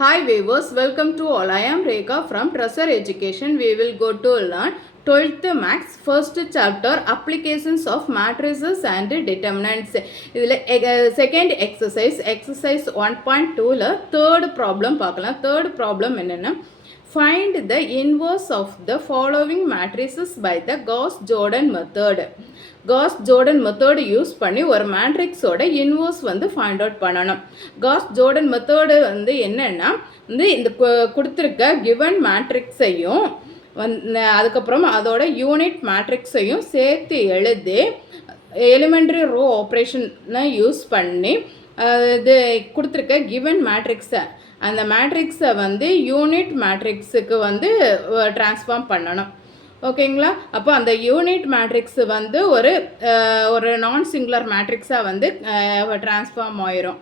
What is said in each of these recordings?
Hi viewers, welcome to all. I am Rekha from Treasure Education. We will go to learn 12th Max first chapter applications of matrices and determinants. Second exercise 1.2 third problem பார்க்கலாம். Third problem என்னன்னா find the inverse of the following matrices by the Gauss-Jordan method. Cos-Jordan method use பண்ணி ஒரு மேட்ரிக்ஸோட inverse வந்து find out பண்ணணும். Cos-Jordan method வந்து என்னென்னா வந்து இந்த கொடுத்துருக்க கிவன் மேட்ரிக்ஸையும் அதுக்கப்புறம் அதோட யூனிட் மேட்ரிக்ஸையும் சேர்த்து எழுதி எலிமெண்ட்ரி ரோ ஆப்ரேஷனை யூஸ் பண்ணி இது கொடுத்துருக்க கிவன் மேட்ரிக்ஸை அந்த மேட்ரிக்ஸை வந்து யூனிட் மேட்ரிக்ஸுக்கு வந்து ட்ரான்ஸ்ஃபார்ம் பண்ணணும். ஓகேங்களா? அப்போ அந்த யூனிட் மேட்ரிக்ஸ் வந்து ஒரு நான் சிங்குலர் மேட்ரிக்ஸாக வந்து ட்ரான்ஸ்ஃபார்ம் ஆயிரும்.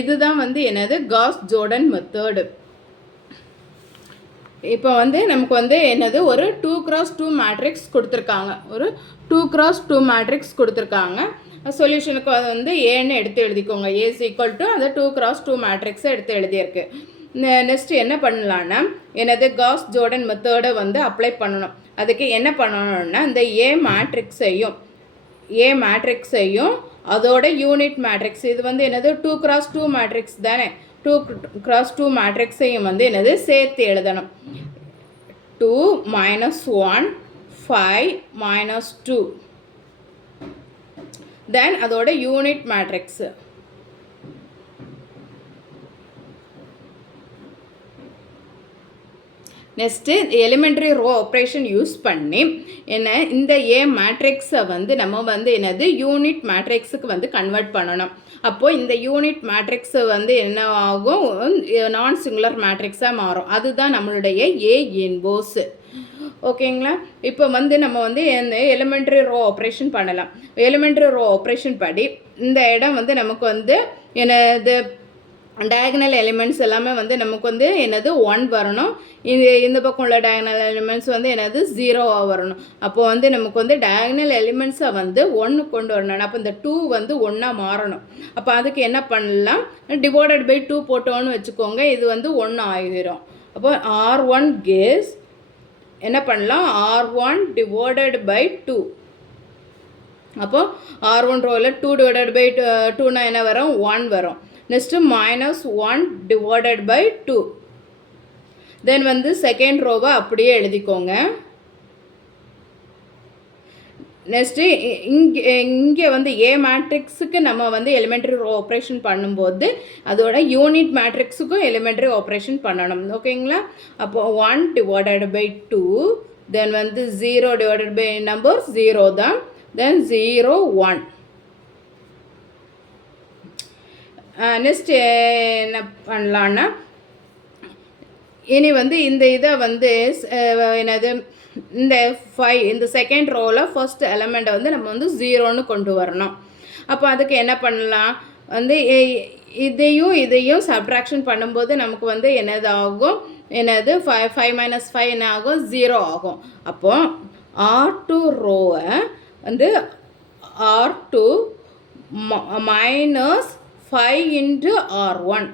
இதுதான் வந்து என்னது காஸ்-ஜோர்டன் மெத்தடு. இப்போ வந்து நமக்கு வந்து என்னது ஒரு 2x2 மேட்ரிக்ஸ் கொடுத்துருக்காங்க. ஒரு 2x2 மேட்ரிக்ஸ் கொடுத்துருக்காங்க. சொல்யூஷனுக்கு அது வந்து ஏன்னு எடுத்து எழுதிக்கோங்க. ஏஸ் ஈக்குவல் டு அந்த 2x2 மேட்ரிக்ஸை எடுத்து எழுதியிருக்கு. நெக்ஸ்ட்டு என்ன பண்ணலான்னா என்னது காஸ்-ஜோர்டன் மெத்தடை வந்து அப்ளை பண்ணணும். அதுக்கு என்ன பண்ணணும்னா இந்த ஏ மேட்ரிக்ஸையும் அதோட யூனிட் மேட்ரிக்ஸ் இது வந்து என்னது 2x2 மேட்ரிக்ஸ் தானே. 2x2 மேட்ரிக்ஸையும் வந்து என்னது சேர்த்து எழுதணும். 2 - 1 5 - 2 தென் அதோட unit matrix. Next elementary row operation use பண்ணி என்ன இந்த ஏ மேட்ரிக்ஸை வந்து நம்ம வந்து என்னது யூனிட் மேட்ரிக்ஸுக்கு வந்து கன்வெர்ட் பண்ணணும். அப்போது இந்த யூனிட் மேட்ரிக்ஸு வந்து என்ன ஆகும், நான் சிங்குலர் மேட்ரிக்ஸாக மாறும். அதுதான் நம்மளுடைய ஏ இன்வர்ஸ். ஓகேங்களா? இப்போ வந்து நம்ம வந்து இந்த எலிமெண்ட்ரி ரோ ஆப்ரேஷன் பண்ணலாம். எலிமெண்ட்ரி ரோ ஆப்ரேஷன் படி இந்த இடம் வந்து நமக்கு வந்து என்னது டயகனல் எலிமெண்ட்ஸ் எல்லாமே வந்து நமக்கு வந்து என்னது 1 வரணும். இந்த பக்கம் உள்ள டயகனல் எலிமெண்ட்ஸ் வந்து என்னது 0 வரணும். அப்போது வந்து நமக்கு வந்து டயகனல் எலிமெண்ட்ஸை வந்து 1 கொண்டு வரணும். அப்போ இந்த 2 வந்து 1 மாறணும். அப்போ அதுக்கு என்ன பண்ணலாம், டிவைடட் பை 2 போட்டோன்னு வச்சுக்கோங்க. இது வந்து 1 ஆகிரும். அப்போ R1 கேஸ் என்ன பண்ணலாம், R1 டிவைடட் பை 2. அப்போது R1 ரோவில் 2 டிவைடட் பை 2னா என்ன வரும், 1 வரும். Next -1 divided by 2. தென் வந்து செகண்ட் ரோவை அப்படியே எழுதிக்கோங்க. நெக்ஸ்ட்டு இங்கே வந்து ஏ மேட்ரிக்ஸுக்கு நம்ம வந்து எலிமெண்ட்ரி ரோ ஆப்ரேஷன் பண்ணும்போது அதோட யூனிட் மேட்ரிக்ஸுக்கும் எலிமெண்ட்ரி ஆப்ரேஷன் பண்ணணும். ஓகேங்களா? அப்போது 1 டிவைடட் பை 2 தென் வந்து 0 டிவைடட் பை நம்பர் 0 தான். தென் 0 1. நெக்ஸ்ட்டு என்ன பண்ணலான்னா இனி வந்து இந்த இதை வந்து என்னது இந்த 5 இந்த செகண்ட் ரோவில் ஃபர்ஸ்ட் எலமெண்ட்டை வந்து நம்ம வந்து 0ன்னு கொண்டு வரணும். அப்போ அதுக்கு என்ன பண்ணலாம், வந்து இதையும் சப்ட்ராக்ஷன் பண்ணும்போது நமக்கு வந்து என்னது ஆகும், என்னது 5 - 5 என்ன ஆகும், 0 ஆகும். அப்போது R2 ரோவை வந்து R2 -5 into R1.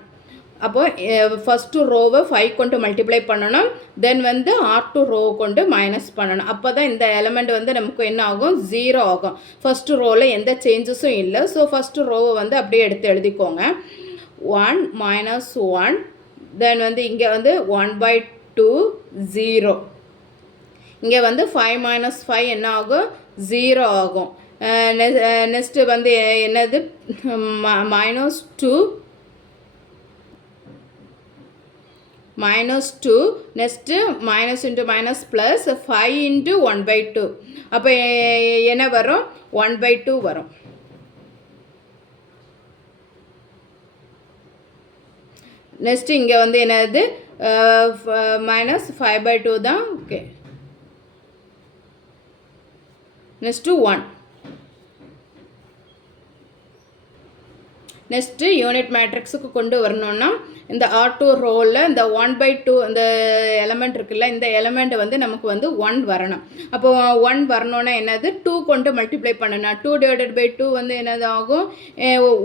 அப்போது ஃபஸ்ட்டு ரோவை 5 கொண்டு மல்டிப்ளை பண்ணணும். தென் வந்து R2 ரோவை கொண்டு மைனஸ் பண்ணணும். அப்போ தான் இந்த எலமெண்ட் வந்து நமக்கு என்ன ஆகும், 0 ஆகும். ஃபஸ்ட்டு ரோவில் எந்த சேஞ்சஸும் இல்லை. ஸோ ஃபஸ்ட்டு ரோவை வந்து அப்படியே எடுத்து எழுதிக்கோங்க. 1 - 1 தென் வந்து இங்கே வந்து 1/2 0. இங்கே வந்து 5 - 5 என்ன ஆகும், 0 ஆகும். நெக்ஸ்ட்டு வந்து என்னது -2 next minus into minus plus 5 into 1/2. அப்போ என்ன வரும், 1/2 வரும். நெக்ஸ்ட்டு இங்கே வந்து என்னது -5/2 தான். Okay, next 1. நெக்ஸ்ட்டு யூனிட் மேட்ரிக்ஸுக்கு கொண்டு வரணுன்னா இந்த R2 ரோவில் இந்த 1/2 இந்த எலமெண்ட் இருக்குல்ல, இந்த எலமெண்ட் வந்து நமக்கு வந்து 1 வரணும். அப்போது 1 வரணுன்னா என்னது, 2 கொண்டு மல்டிப்ளை பண்ணணும். 2 டிவைடட் பை 2 வந்து என்னது ஆகும்,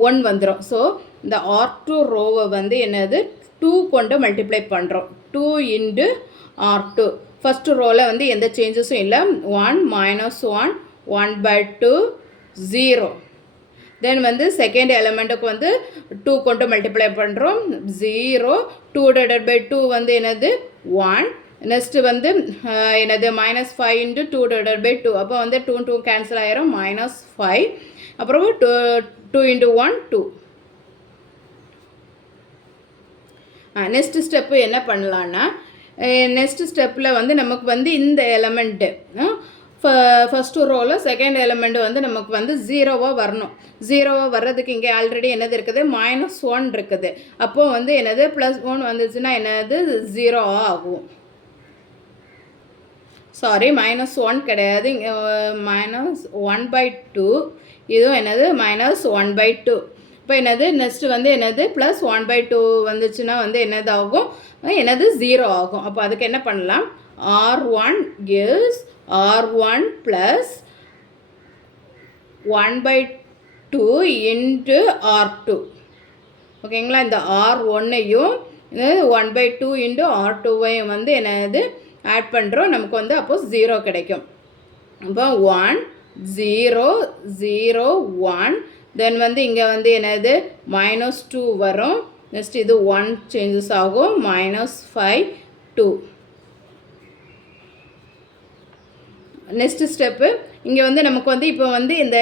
1 வந்துடும். ஸோ இந்த R2 ரோவை வந்து என்னது 2 கொண்டு மல்டிப்ளை பண்ணுறோம். 2 இன்டு R2. ஃபஸ்ட்டு ரோவில் வந்து எந்த சேஞ்சஸும் இல்லை. 1 minus 1 1/2 0. தென் வந்து செகண்ட் எலிமெண்ட்டுக்கு வந்து 2 கொண்டு மல்டிப்ளை பண்ணுறோம். 0. 2/2 வந்து என்னது 1. நெக்ஸ்ட்டு வந்து என்னது -5 இன்ட்டு 2/2. அப்போ வந்து 2 2 கேன்சல் ஆயிரும், -5. அப்புறம் 2 இன்ட்டு 1 2. நெக்ஸ்ட் ஸ்டெப்பு என்ன பண்ணலான்னா, நெக்ஸ்ட் ஸ்டெப்பில் வந்து நமக்கு வந்து இந்த எலமெண்ட்டு ஃபஸ்ட்டு ரோவில் செகண்ட் எலிமெண்ட் வந்து நமக்கு வந்து 0வாக வரணும். 0வாக வர்றதுக்கு இங்கே ஆல்ரெடி என்னது இருக்குது, -1 இருக்குது. அப்போது வந்து என்னது +1 வந்துச்சுன்னா என்னது 0 ஆகும். சாரி, -1 கிடையாது, இங்கே -1/2. இதுவும் என்னது -1/2. இப்போ என்னது நெக்ஸ்ட்டு வந்து என்னது +1/2 வந்துச்சுன்னா வந்து என்னது ஆகும், என்னது 0 ஆகும். அப்போ அதுக்கு என்ன பண்ணலாம், R1 gives R1 plus 1/2 into R2. ஓகேங்களா, இந்த R1ஐயும் 1/2 into R2ஐயும் வந்து என்னது ஆட் பண்ணுறோம். நமக்கு வந்து அப்போ 0 கிடைக்கும். அப்போ 1 0 0 1. தென் வந்து இங்கே வந்து என்னது -2 வரும். நெக்ஸ்ட் இது 1 சேஞ்சஸ் ஆகும், -5 2. நெக்ஸ்ட்டு ஸ்டெப்பு இங்கே வந்து நமக்கு வந்து இப்போ வந்து இந்த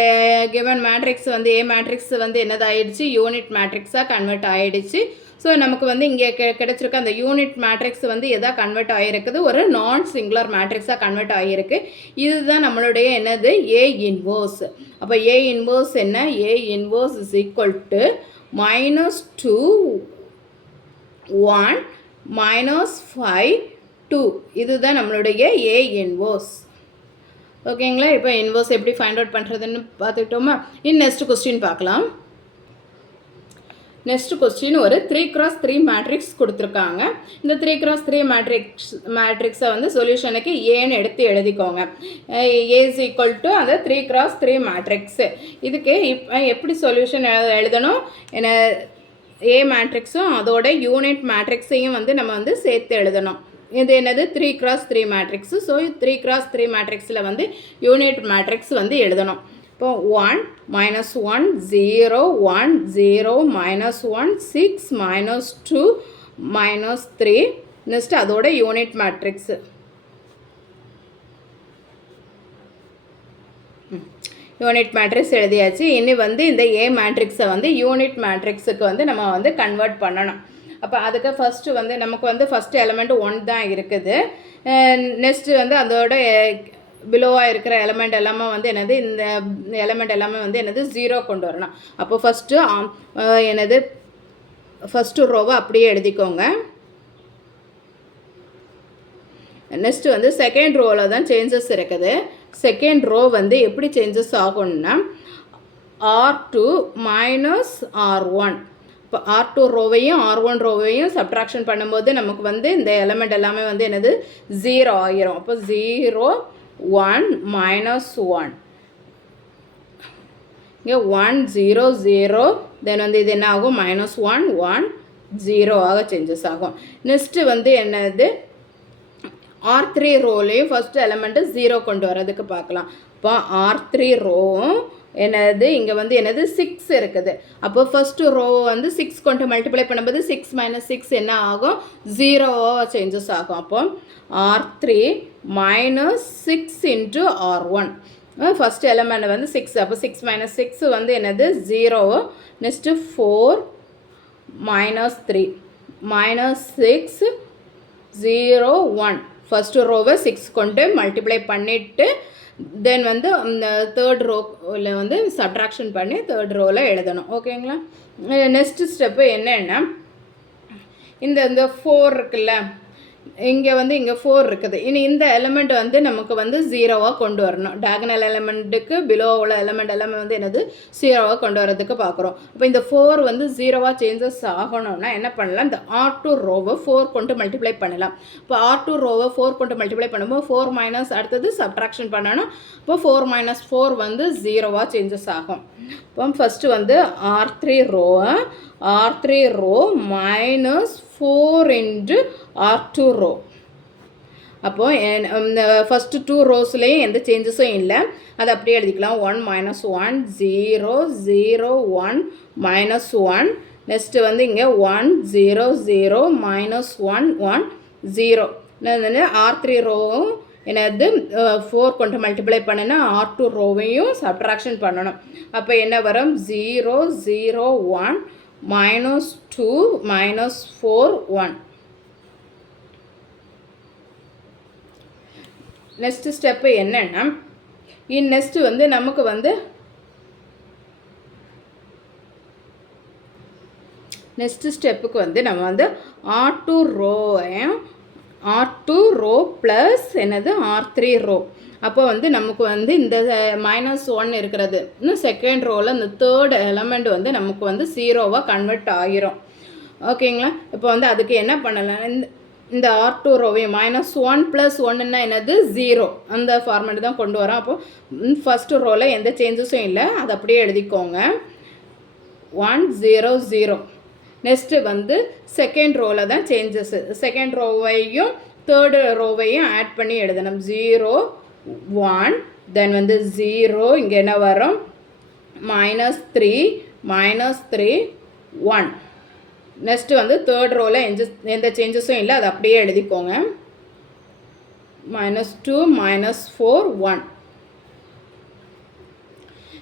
கிவன் மேட்ரிக்ஸ் வந்து ஏ மேட்ரிக்ஸ் வந்து என்னது ஆகிடுச்சு, யூனிட் மேட்ரிக்ஸாக கன்வெர்ட் ஆகிடுச்சு. ஸோ நமக்கு வந்து இங்கே கிடைச்சிருக்க அந்த யூனிட் மேட்ரிக்ஸ் வந்து எதாக கன்வெர்ட் ஆகிருக்குது, ஒரு நான் சிங்குலர் மேட்ரிக்ஸாக கன்வெர்ட் ஆகிருக்கு. இதுதான் நம்மளுடைய என்னது ஏ இன்வர்ஸ். அப்போ ஏ இன்வர்ஸ் என்ன, A inverse is equal to -2 1 -5 2. இதுதான் நம்மளுடைய ஏ இன்வர்ஸ். ஓகேங்களா, இப்போ இன்வர்ஸ் எப்படி ஃபைண்ட் அவுட் பண்ணுறதுன்னு பார்த்துக்கிட்டோமா. நெக்ஸ்ட் கொஸ்டின் பார்க்கலாம். நெக்ஸ்ட் கொஸ்டின் ஒரு 3x3 மேட்ரிக்ஸ் கொடுத்துருக்காங்க. இந்த 3x3 மேட்ரிக்ஸை வந்து சொல்யூஷனுக்கு ஏன்னு எடுத்து எழுதிக்கோங்க. ஏ இஸ் ஈக்குவல் டு அந்த 3x3 மேட்ரிக்ஸு. இதுக்கு எப்படி சொல்யூஷன் எழுதணும், என்ன ஏ மேட்ரிக்ஸும் அதோட யூனிட் மேட்ரிக்ஸையும் வந்து நம்ம வந்து சேர்த்து எழுதணும். இது என்னது 3x3 மேட்ரிக்ஸு. ஸோ 3x3 மேட்ரிக்ஸில் வந்து யூனிட் மேட்ரிக்ஸ் வந்து எழுதணும். இப்போ 1 -1 0 1 0 -1 6 -2 -3. நெக்ஸ்ட் அதோட யூனிட் மேட்ரிக்ஸு. யூனிட் மேட்ரிக்ஸ் எழுதியாச்சு. இனி வந்து இந்த ஏ மேட்ரிக்ஸை வந்து யூனிட் மேட்ரிக்ஸுக்கு வந்து நம்ம வந்து கன்வெர்ட் பண்ணணும். அப்போ அதுக்கு ஃபஸ்ட்டு வந்து நமக்கு வந்து ஃபஸ்ட்டு எலிமெண்ட் 1 தான் இருக்குது. நெக்ஸ்ட்டு வந்து அதோட பிலோவாக இருக்கிற எலிமெண்ட் எல்லாமே வந்து என்னது, இந்த எலிமெண்ட் எல்லாமே வந்து என்னது 0 கொண்டு வரணும். அப்போ ஃபஸ்ட்டு என்னது ஃபஸ்ட்டு ரோவை அப்படியே எழுதிக்கோங்க. நெக்ஸ்ட்டு வந்து செகண்ட் ரோவில் தான் சேஞ்சஸ் இருக்குது. செகண்ட் ரோ வந்து எப்படி சேஞ்சஸ் ஆகும்னா, R2 minus R1. இப்போ R2 ரோவையும் R1 ரோவையும் சப்ட்ராக்ஷன் பண்ணும்போது நமக்கு வந்து இந்த எலிமெண்ட் எல்லாமே வந்து என்னது 0 ஆகிரும். அப்போ 0 1 -1. இங்கே 1 0 0. தென் வந்து இது என்ன ஆகும், -1 1 0 ஆக சேஞ்சஸ் ஆகும். நெக்ஸ்ட்டு வந்து என்னது R3 ரோலையும் ஃபஸ்ட் எலிமெண்ட்டு 0 கொண்டு வரதுக்கு பார்க்கலாம். இப்போ R3 ரோவும் என்னது இங்கே வந்து என்னது 6 இருக்குது. அப்போ ஃபஸ்ட்டு ரோ வந்து 6 கொண்டு மல்டிப்ளை பண்ணும்போது 6 - 6 என்ன ஆகும், 0 சேஞ்சஸ் ஆகும். அப்போ R3 -6 into R1. First element வந்து 6. அப்போ 6 - 6 வந்து என்னது 0. நெக்ஸ்ட்டு 4 -3 -6 0 1. ஃபஸ்ட்டு ரோவை 6 கொண்டு மல்டிப்ளை பண்ணிவிட்டு தென் வந்து இந்த தேர்ட் ரோவில் வந்து சப்ட்ராக்ஷன் பண்ணி தேர்ட் ரோவில் எழுதணும். ஓகேங்களா. நெக்ஸ்ட்டு ஸ்டெப்பு என்னென்னா, இந்த 4 இருக்குல்ல, இங்கே வந்து இங்கே 4 இருக்குது. இனி இந்த எலிமெண்ட் வந்து நமக்கு வந்து 0வாக கொண்டு வரணும். டயகனல் எலிமெண்ட்டுக்கு பிலோ உள்ள எலிமெண்ட் எல்லாமே வந்து என்னது 0வாக கொண்டு வரதுக்கு பார்க்குறோம். அப்போ இந்த 4 வந்து 0வாக சேஞ்சஸ் ஆகணும்னா என்ன பண்ணலாம், இந்த R2 ரோவை 4 கொண்டு மல்டிப்ளை பண்ணலாம். இப்போ R2 ரோவை 4 கொண்டு மல்டிப்ளை பண்ணும்போது 4 மைனஸ் அடுத்தது சப்ட்ராக்ஷன் பண்ணணும். இப்போ 4 - 4 வந்து 0வாக சேஞ்சஸ் ஆகும். இப்போ ஃபஸ்ட்டு வந்து R3 row -4 4 into R2 row. அப்போது இந்த ஃபஸ்ட்டு 2 ரோஸ்லேயும் எந்த சேஞ்சஸும் இல்லை, அது அப்படியே எழுதிக்கலாம். 1 -1 0 0 1 -1. நெக்ஸ்ட்டு வந்து இங்கே 1 0 0 -1 1 0. R3 ரோவும் என்னது 4 கொண்டு மல்டிப்ளை பண்ணுன்னா R2 ரோவையும் சப்ட்ராக்ஷன் பண்ணணும். அப்போ என்ன வரும்? 0 0 1 -2 -4 1. நெக்ஸ்ட் ஸ்டெப்பு என்னென்னா, நெக்ஸ்ட்டு வந்து நமக்கு வந்து நெக்ஸ்ட் ஸ்டெப்புக்கு வந்து நம்ம வந்து R2 ரோவையும் R2 ரோ ப்ளஸ் என்னது R3 ரோ. அப்போ வந்து நமக்கு வந்து இந்த -1 இருக்கிறது இன்னும் செகண்ட் ரோவில் இந்த தேர்ட் எலமெண்ட் வந்து நமக்கு வந்து 0வாக கன்வெர்ட் ஆகிரும். ஓகேங்களா? இப்போ வந்து அதுக்கு என்ன பண்ணலாம், இந்த R2 ரோவையும் -1 + 1ன்னா என்னது 0, அந்த ஃபார்மேட் தான் கொண்டு வரோம். அப்போது ஃபஸ்ட்டு ரோவில் எந்த சேஞ்சஸும் இல்லை, அது அப்படியே எழுதிக்கோங்க. 1 0 0. நெக்ஸ்ட்டு வந்து செகண்ட் ரோவில் தான் சேஞ்சஸ்ஸு. செகண்ட் ரோவையும் தேர்டு ரோவையும் ஆட் பண்ணி எழுதணும். 0 1 தென் வந்து 0 இங்கே என்ன வரும்? -3 -3 1. நெக்ஸ்ட்டு வந்து தேர்ட் ரோவில் எந்த சேஞ்சஸும் இல்லை, அது அப்படியே எழுதிக்கோங்க. -2 -4 1.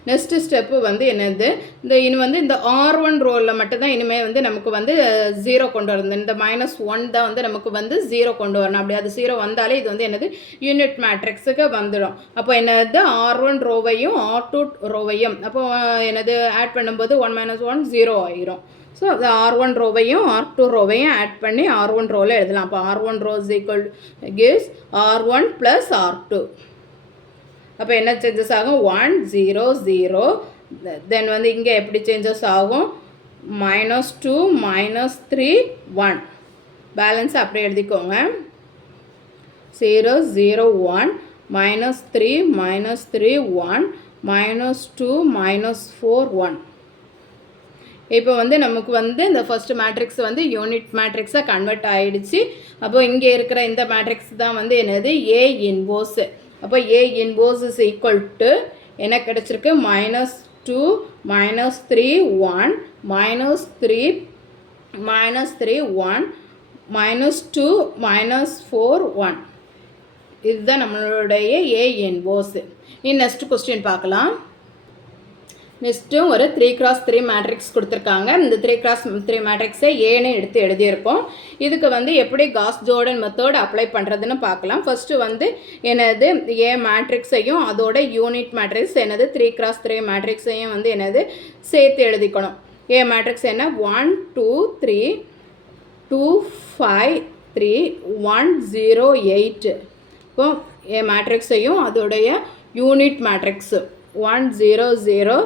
நெக்ஸ்ட்டு ஸ்டெப்பு வந்து என்னது, இந்த R1 ரோவில் மட்டும்தான் இனிமேல் வந்து நமக்கு வந்து 0 கொண்டு வரணும். இந்த -1 தான் வந்து நமக்கு வந்து 0 கொண்டு வரணும். அப்படி அது 0 வந்தாலே இது வந்து என்னது யூனிட் மேட்ரிக்ஸுக்கு வந்துடும். அப்போ என்னது R1 ரோவையும் R2 ரோவையும் அப்போ என்னது ஆட் பண்ணும்போது 1 - 1 0 ஆகிரும். ஸோ அது R1 ரோவையும் R2 ரோவையும் ஆட் பண்ணி R1 ரோவில் எழுதலாம். அப்போ R1 row gives R1 + R2. அப்போ என்ன சேஞ்சஸ் ஆகும்? 1 0 0. தென் வந்து இங்கே எப்படி சேஞ்சஸ் ஆகும்? -2 -3 1. பேலன்ஸ் அப்படியே எழுதிக்கோங்க. 0 0 1 -3 -3 1 -2 -4 1. இப்போ வந்து நமக்கு வந்து இந்த ஃபஸ்ட்டு மேட்ரிக்ஸ் வந்து யூனிட் மேட்ரிக்ஸாக கன்வெர்ட் ஆகிடுச்சு. அப்போ இங்கே இருக்கிற இந்த மேட்ரிக்ஸ் தான் வந்து என்னது A இன்வர்ஸ். அப்போ A inverse is equal to என்ன கிடச்சிருக்கு? -2 -3 1 -3 -3 1 -2 -4 1. இதுதான் நம்மளுடைய A இன்வர்ஸ். நெக்ஸ்ட் கொஸ்டின் பார்க்கலாம். நெக்ஸ்ட்டும் ஒரு 3x3 மேட்ரிக்ஸ் கொடுத்துருக்காங்க. இந்த 3x3 மேட்ரிக்ஸை ஏன்னு எடுத்து எழுதியிருக்கோம். இதுக்கு வந்து எப்படி காஸ் ஜோர்டன் மெத்தட் அப்ளை பண்ணுறதுன்னு பார்க்கலாம். ஃபஸ்ட்டு வந்து என்னது ஏ மேட்ரிக்ஸையும் அதோட யூனிட் மேட்ரிக்ஸ் என்னது 3x3 மேட்ரிக்ஸையும் வந்து என்னது சேர்த்து எழுதிக்கணும். ஏ மேட்ரிக்ஸ் என்ன? 1 2 3 2 5 3 1 0 8. இப்போ ஏ மேட்ரிக்ஸையும் அதோடைய யூனிட் மேட்ரிக்ஸு 1 0 0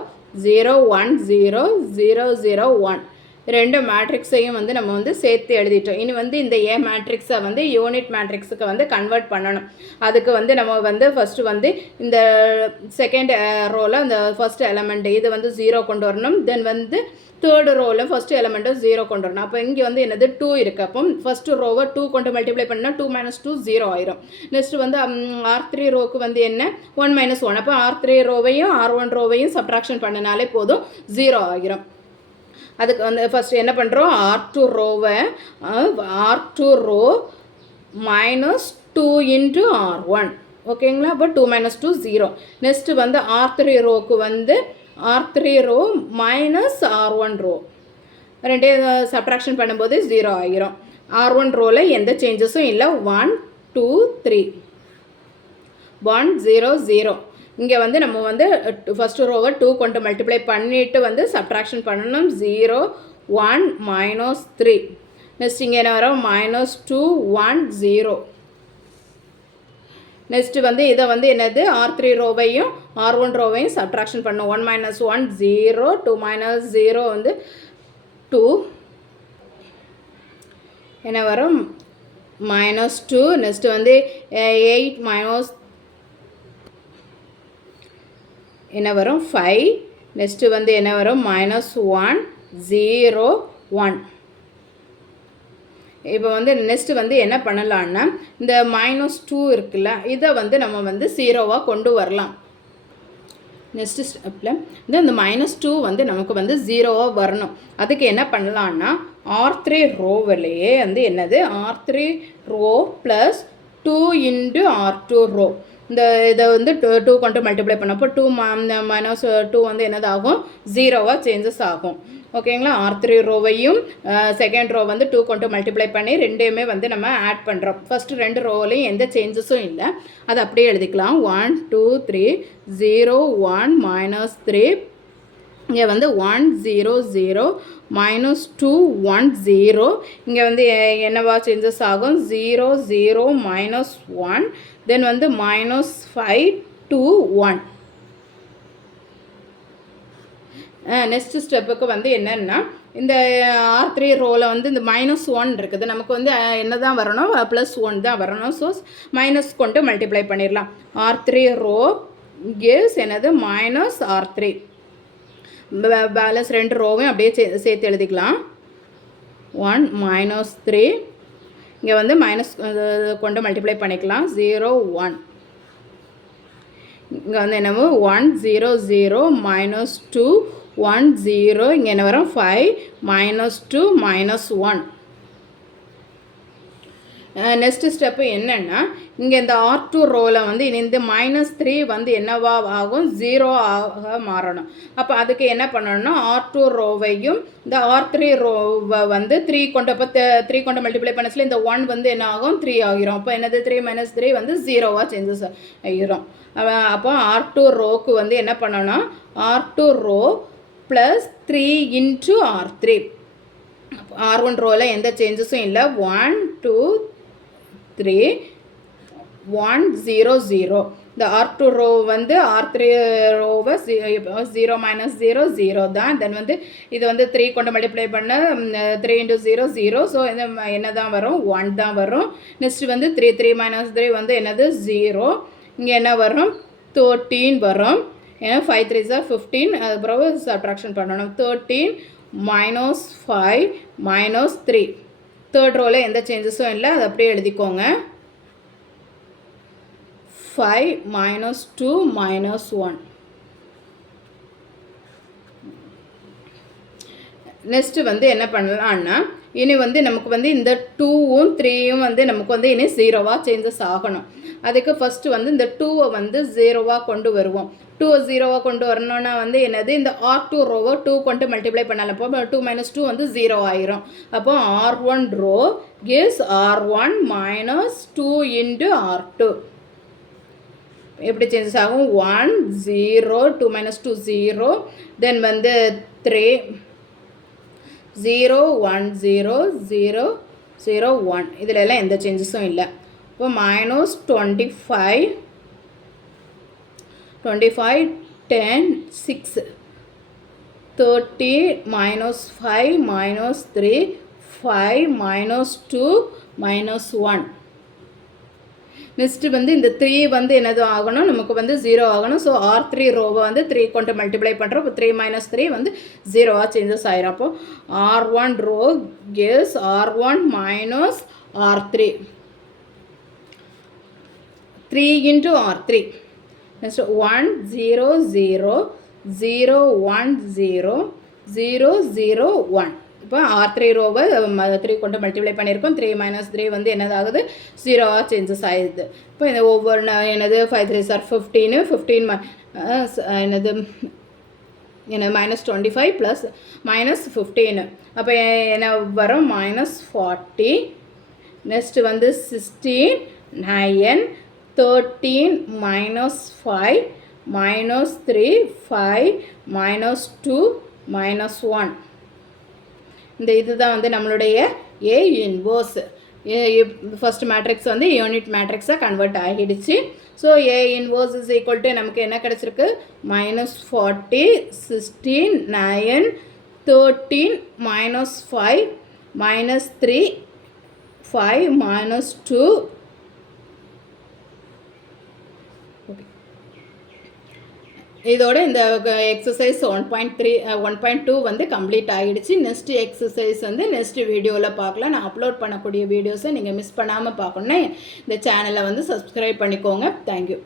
0 1 0 0 0 1 ரெண்டு மேட்ரிக்ஸையும் வந்து நம்ம வந்து சேர்த்து எழுதிட்டோம். இனி வந்து இந்த ஏ மேட்ரிக்ஸை வந்து யூனிட் மேட்ரிக்ஸுக்கு வந்து கன்வெர்ட் பண்ணணும். அதுக்கு வந்து நம்ம வந்து ஃபஸ்ட்டு வந்து இந்த செகண்ட் ரோவில் இந்த ஃபஸ்ட் எலமெண்ட் இது வந்து 0 கொண்டு வரணும். தென் வந்து தேர்டு ரோவில் ஃபஸ்ட்டு எலமெண்ட்டும் 0 கொண்டு வரணும். அப்போ இங்கே வந்து என்னது 2 இருக்குது. அப்போ ஃபஸ்ட்டு ரோவை 2 கொண்டு மல்டிப்ளை பண்ணால் 2 - 2 0 ஆயிரும். நெக்ஸ்ட்டு வந்து R3 ரோவுக்கு வந்து என்ன 1 - 1. அப்போ R3 ரோவையும் R1 ரோவையும் சப்ட்ராக்ஷன் பண்ணினாலே போதும் 0 ஆகிரும். அதுக்கு வந்து ஃபஸ்ட்டு என்ன பண்ணுறோம்? R2 ரோவை R2 ரோ -2 into R1. ஓகேங்களா? அப்போ 2 - 2 0. நெக்ஸ்ட்டு வந்து R3 ரோவுக்கு வந்து R3 ரோ -R1 ரோ ரெண்டே சப்ட்ராக்ஷன் பண்ணும்போது 0 ஆகிரும். R1 ரோவில் எந்த சேஞ்சஸும் இல்லை. 1 2 3 1 0 0. இங்கே வந்து நம்ம வந்து ஃபஸ்ட்டு ரோவை 2 கொண்டு மல்டிப்ளை பண்ணிவிட்டு வந்து சப்ட்ராக்ஷன் பண்ணணும். 0 1 -3. நெக்ஸ்ட் இங்கே என்ன வரும்? -2 1 0. நெக்ஸ்ட்டு வந்து இதை வந்து என்னது R3 ரோவையும் R1 ரோவையும் சப்ட்ராக்ஷன் பண்ணணும். 1 - 1 0 2 - 0 வந்து 2 என்ன வரும்? -2. நெக்ஸ்ட்டு வந்து 8 என்ன வரும்? 5. நெக்ஸ்ட்டு வந்து என்ன வரும்? -1 0 1. இப்போ வந்து நெக்ஸ்ட்டு வந்து என்ன பண்ணலான்னா இந்த -2 இருக்குல்ல, இதை வந்து நம்ம வந்து 0வாக கொண்டு வரலாம். நெக்ஸ்ட்டு ஸ்டெப்பில் இந்த -2 வந்து நமக்கு வந்து 0வாக வரணும். அதுக்கு என்ன பண்ணலான்னா R3 ரோவிலேயே வந்து என்னது R3 row plus 2 into R2 row, இதை வந்து 2 கொண்டு மல்டிப்ளை பண்ணப்போ 2 -2 வந்து என்னது ஆகும் 0வாக சேஞ்சஸ் ஆகும். ஓகேங்களா. R3 ரோவையும் செகண்ட் ரோ வந்து 2 கொண்டு மல்டிப்ளை பண்ணி ரெண்டையுமே வந்து நம்ம ஆட் பண்ணுறோம். ஃபஸ்ட்டு 2 ரோவிலையும் எந்த சேஞ்சஸும் இல்லை, அது அப்படியே எழுதிக்கலாம். 1 2 3 0 1 -3, இங்கே வந்து 1 0 0 -2 1 0, இங்கே வந்து என்னவா சேஞ்சஸ் ஆகும் 0 0 -1, தென் வந்து -5 2 1. நெக்ஸ்ட் ஸ்டெப்புக்கு வந்து என்னென்னா இந்த R3 ரோவில் வந்து இந்த -1 இருக்குது, நமக்கு வந்து என்ன தான் வரணும் +1 தான் வரணும். ஸோ மைனஸ் கொண்டு மல்டிப்ளை பண்ணிடலாம். R3 ரோ கிவ்ஸ் என்னது -R3. பேலன்ஸ் 2 ரோவையும் அப்படியே சேர்த்து எழுதிக்கலாம். 1 -3, இங்கே வந்து மைனஸ் கொண்டு மல்டிப்ளை பண்ணிக்கலாம். 0 1, இங்கே வந்து என்னவோ 1 0 0 -2 1 0, இங்கே என்ன வரும் 5 -2 -1. நெக்ஸ்ட் ஸ்டெப்பு என்னென்னா இங்கே இந்த R2 ரோவில் வந்து இந்த -3 வந்து என்னவா ஆகும் 0 ஆக மாறணும். அப்போ அதுக்கு என்ன பண்ணணும்னா R2 ரோவையும் இந்த R3 ரோவை வந்து 3 கொண்டு, அப்போ 3 கொண்டு மல்டிப்ளை பண்ணச்சில் இந்த 1 வந்து என்ன ஆகும் 3 ஆகிரும். அப்போ என்னது 3 -3 வந்து 0வாக சேஞ்சஸ் ஆகிரும். அப்போ R2 ரோக்கு வந்து என்ன பண்ணணும் R2 row plus 3 into R3. R1 ரோவில் எந்த சேஞ்சஸும் இல்லை. 1 2 3 1 0 0, இந்த R2 ரோ வந்து R3 ரோவை 0 -0 0 தான். தென் வந்து இது வந்து 3 கொண்டு மல்டிப்ளை பண்ண 3 × 0 0, ஸோ இது என்ன தான் வரும் 1 தான் வரும். நெக்ஸ்ட் வந்து 3 3 -3 வந்து என்னது 0, இங்கே என்ன வரும் 13 வரும். ஏன்னா 5 3 15, அதுக்கப்புறம் சப்ட்ராக்ஷன் பண்ணணும். 13 -5 -3, தேர்ட் ரோவில் எந்த சேஞ்சஸும் இல்லை, அது அப்படியே எழுதிக்கோங்க. 5 -2 -1. நெக்ஸ்ட்டு வந்து என்ன பண்ணலான்னா இனி வந்து நமக்கு வந்து இந்த 2ம் 3யும் வந்து நமக்கு வந்து இனி 0வாக சேஞ்சஸ் ஆகணும். அதுக்கு ஃபஸ்ட்டு வந்து இந்த 2வை வந்து 0வாக கொண்டு வருவோம். 2வை 0வாக கொண்டு வரணுன்னா வந்து என்னது இந்த R2 ரோவை 2 கொண்டு மல்டிப்ளை பண்ணலாம். அப்போ 2 -2 வந்து 0 ஆயிரும். அப்போ R1 row gives R1 -2 into R2. எப்படி சேஞ்சஸ் ஆகும் 1 0 2 -2 0, தென் வந்து 3 0 1 0 0 0 1, இதில் எல்லாம் எந்த சேஞ்சஸும் இல்லை. இப்போ -25 25 10 6 30 -5 -3 5 -2 -1. நெக்ஸ்ட்டு வந்து இந்த 3 வந்து என்னது ஆகணும் நமக்கு வந்து 0 ஆகணும். ஸோ R3 ரோவை வந்து 3 கொண்டு மல்டிப்ளை பண்ணுறோம். இப்போ 3 -3 வந்து 0வாக சேஞ்சஸ் ஆயிரும். அப்போ R1 row gives R1 -R3 3 into R3. Next 1 0 0 0 1 0 0 0 1. இப்போ R3 ரோவை 3 கொண்டு மல்டிப்ளை பண்ணியிருக்கோம். 3 -3 வந்து என்னதாகுது 0வாக சேஞ்சஸ் ஆகிடுது. இப்போ இந்த ஒவ்வொரு என்னது 5 3 15 15 என்னது என்ன -25 ப்ளஸ் -15, அப்போ என்ன வரும் -40. நெக்ஸ்ட்டு வந்து 16 9 13 -5 -3 5 -2 -1. இந்த இதுதான் வந்து நம்மளுடைய A இன்வர்ஸ். ஃபஸ்ட் மேட்ரிக்ஸ் வந்து யூனிட் மேட்ரிக்ஸாக கன்வெர்ட் ஆகிடுச்சு. So A inverse is equal to நமக்கு என்ன கிடச்சிருக்கு -40 16 9 13 -5 -3 5 -2. இதோட இந்த எக்ஸசைஸ் 1.2 வந்து கம்ப்ளீட் ஆகிடுச்சு. நெக்ஸ்ட் எக்ஸசைஸ் வந்து நெக்ஸ்ட் வீடியோவில் பார்க்கலாம். நான் அப்லோட் பண்ணக்கூடிய வீடியோஸை நீங்கள் மிஸ் பண்ணாமல் பார்க்கணுன்னா இந்த சேனலை வந்து சப்ஸ்கிரைப் பண்ணிக்கோங்க. தேங்க்யூ.